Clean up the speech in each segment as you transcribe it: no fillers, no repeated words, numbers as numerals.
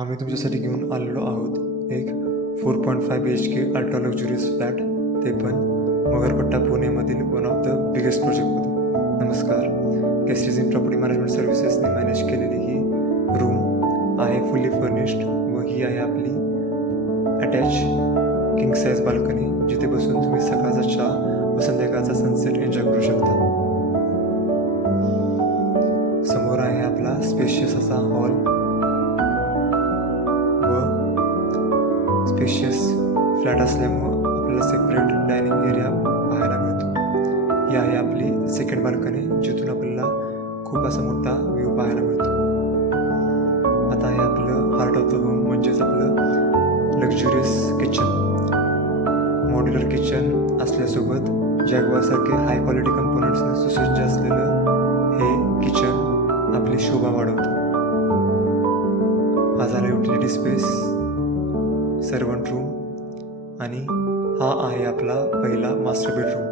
आम्ही तुमच्यासाठी घेऊन आलेलो आहोत एक 4.5 BHK अल्ट्रा लक्झुरियस फ्लॅट, ते पण मगरपट्टा पुणेमधील वन ऑफ द बिगेस्ट प्रोजेक्टमध्ये. नमस्कार. केस्टिझिन प्रॉपर्टी मॅनेजमेंट सर्व्हिसेसने मॅनेज केलेली ही रूम आहे फुल्ली फर्निश्ड व ही आहे आपली अटॅच किंग साईज बाल्कनी, जिथे बसून तुम्ही सकाळचा चहा व संध्याकाळचा सनसेट एन्जॉय करू शकता. समोर आहे आपला स्पेशियस असा हॉल व स्पेशियस फ्लॅट असल्यामुळं आपल्याला सेपरेट डायनिंग एरिया पाहायला मिळतो. ही आहे आपली सेकंड बाल्कनी, जिथून आपल्याला खूप असा मोठा व्ह्यू पाहायला मिळतो. आता आहे आपलं हार्ट ऑफ द होम, म्हणजेच आपलं लक्झुरियस किचन. मॉड्युलर किचन असल्यासोबत जॅग्वारसारखे हाय क्वालिटी कंपोनंट्सने सुसज्ज असलेलं हे किचन आपली शोभा वाढवतं. हा झाला युटिलिटी स्पेस, सर्वंट रूम आणि हा आहे आपला पहिला मास्टर बेडरूम.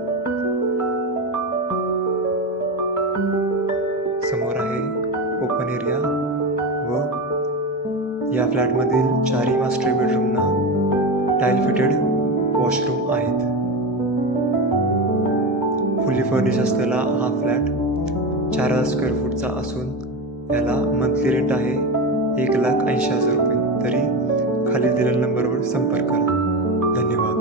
समोर आहे ओपन एरिया व या फ्लॅटमधील चारही मास्टर बेडरूमना टाईल फिटेड वॉशरूम आहेत. फुल्ली फर्निश असलेला हा फ्लॅट 4,000 स्क्वेअर फूटचा असून याला मंथली रेंट आहे 1,80,000 रुपये. तरी खाली दिलेल्या नंबरवर संपर्क करा. धन्यवाद.